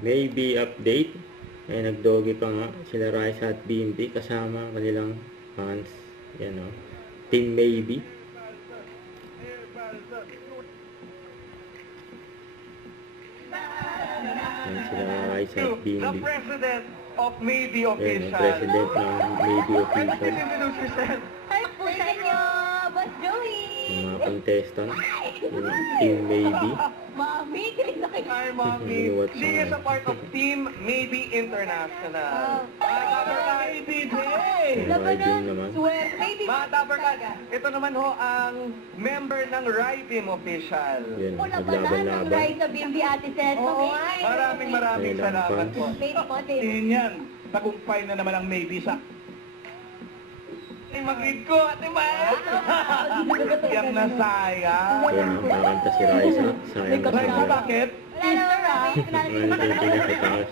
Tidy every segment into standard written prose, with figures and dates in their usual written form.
Maybe update. Ay, nagdogi pa nga sila Raisa at BMB kasama kanilang fans. Yan o. Team Maybe. Yan sila Raisa at BMB. The president of Maybe Yan, Official. yung president ng Maybe Official. Please introduce yourself. Hi po sa inyo, Boss Joey! Yung mga contestant. Yung Team Maybe. Mami, kilig na kayo. Hi, Mommy. What's She is a on? part of Team Maybe International. Tapper ka, DJ! Riding naman. Swear, maybe. Mga Tapper ka, ito naman ho ang member ng Riding Official. Yan, Wala ba na ng naglaban-laban. ride sa Bimbi Ate Ses? Oo, maraming Ayun lang, salamat fans. po. Babe po, babe. Tingin yan, tagumpay na naman ang Maybe sa Ay, mag-read ko, Ate Maya! Yang nasayang. Yan, kakanta si Raisa. Sayang na Raisa, siya. bakit? Wala naman ride. Ngayon, tingin na sa taas.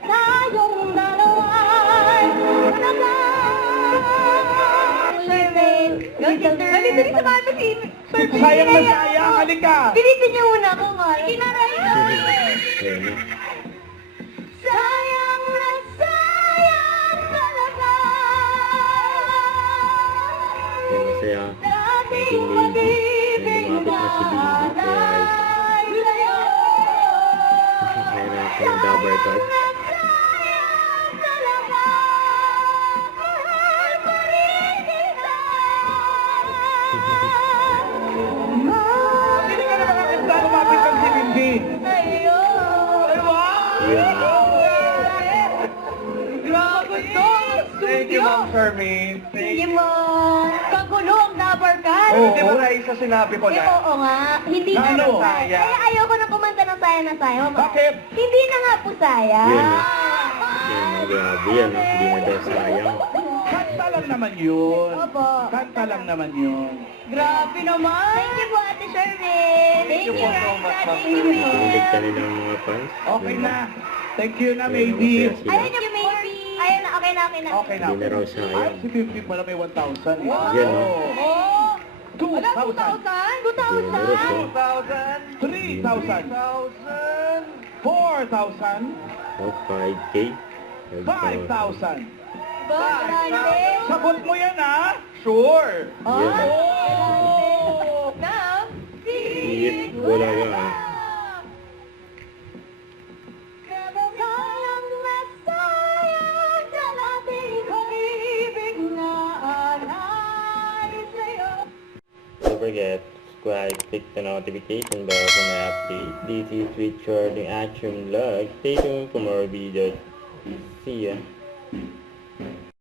Tayong dalawa'y Sherman. Dali sa mga pasin. Sayang na sayang, halika! Pilitin niyo muna ako nga. Kinaray ko. Ayan na. Sayang na sayang talaga. Yan, masaya. Ang Team Maybe. Yan, lumapit na si BMB kay Raisa. Ayan na, yung double card. Hindi ka na makakita, lumapit kang si Lindy. Ay, wow! Yan na. Grabe to! Thank you, Ma'am Charmaine. Sige mo. Kagulong, nabarkan. Oo. Di ba, Raisa, sinabi ko Eh, na? oo nga. Hindi Na na ano? po saya. Kaya ayoko na kumanta ng saya na saya. Bakit? Hindi na nga po saya. Yan na. Yan na, grabe yan. No? Hindi na daw sayang. Kanta lang naman yun. Opo. Kanta lang naman yun. Grabe naman. Thank you po, Ate Sherwin. Thank you, po so Raisa. much, Ma'am Thank you. Tulig ka nila ang mga fans. Okay Yan na. Thank you na, Yan, Maybe. masaya sila. Ayun yung maybe. Ayun na, okay na, okay na. Okay na. Hindi na raw sayang. Ay, si 50 pala may 1,000. Yan, no? Oh. 2,000. 2,000? Generous, oh. 2,000, 3,000. 3,000, 4,000. Oh, 5K. 5,000. Sagot mo yan, ha? sure! Yan. Oh! Now, Hit. Wala ka, ah. sayang na sayang sa ating pag-ibig na alay sa'yo. Don't forget, subscribe, click the notification bell for my update. This is Richard ng Action Vlog. Stay tuned for more videos. See ya.